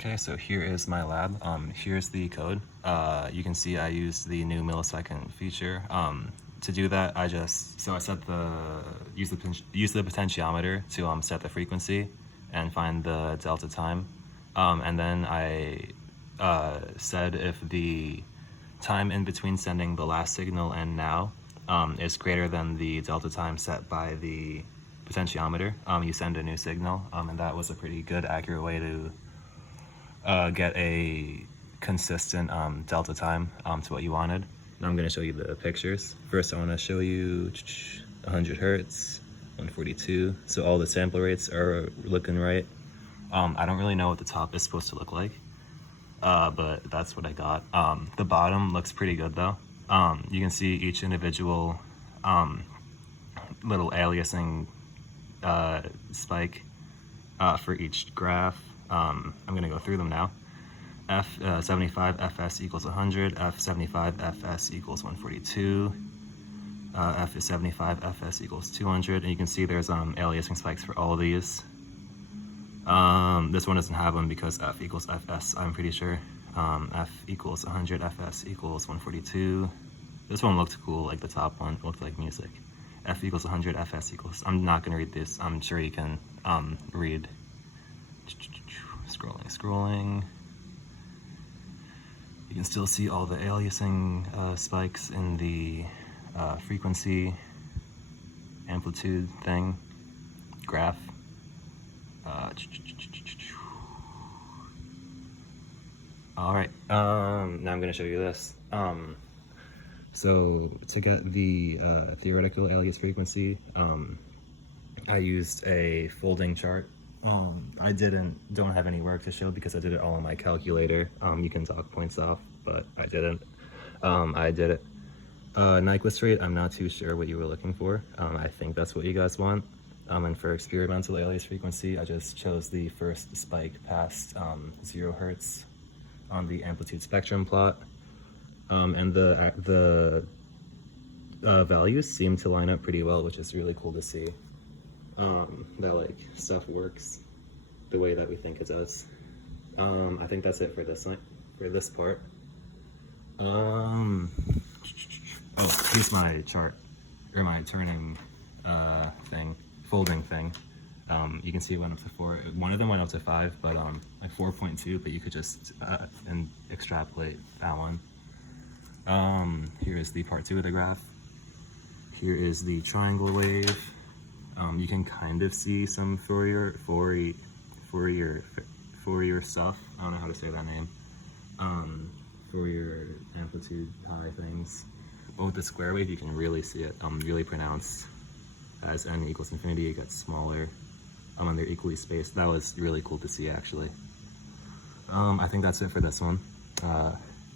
Okay, so here is my lab. Here's the code. You can see I used the new millisecond feature. To do that, I set use the potentiometer to set the frequency and find the delta time, and then I said if the time in between sending the last signal and now is greater than the delta time set by the potentiometer, you send a new signal, and that was a pretty good, accurate way to get a consistent delta time to what you wanted. Now I'm going to show you the pictures. First, I want to show you 100 hertz, 142. So all the sample rates are looking right. I don't really know what the top is supposed to look like, but that's what I got. The bottom looks pretty good though. You can see each individual little aliasing spike for each graph. I'm going to go through them now. F75 FS equals 100, F75 FS equals 142, F is 75 FS equals 200, and you can see there's aliasing spikes for all of these. This one doesn't have them because F equals FS, I'm pretty sure. F equals 100, FS equals 142. This one looked cool, like the top one looked like music. F equals 100, FS equals, I'm not going to read this, I'm sure you can read. Scrolling. You can still see all the aliasing spikes in the frequency, amplitude thing, graph. All right, now I'm going to show you this. So to get the theoretical alias frequency, I used a folding chart. I don't have any work to show because I did it all on my calculator. You can talk points off, but I didn't. I did it. Nyquist rate, I'm not too sure what you were looking for. I think that's what you guys want. And for experimental alias frequency, I just chose the first spike past 0 hertz on the amplitude spectrum plot. And the values seem to line up pretty well, which is really cool to see. That like stuff works the way that we think it does. I think that's it for this part. Oh, here's my chart, or my turning folding thing. You can see it went up to 4. One of them went up to 5, but like 4.2. But you could just and extrapolate that one. Here is the part 2 of the graph. Here is the triangle wave. You can kind of see some Fourier stuff. I don't know how to say that name. Fourier amplitude high things. But with the square wave, you can really see it really pronounced. As n equals infinity, it gets smaller. And they're equally spaced. That was really cool to see, actually. I think that's it for this one.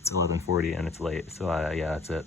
It's 11:40 and it's late, so yeah, that's it.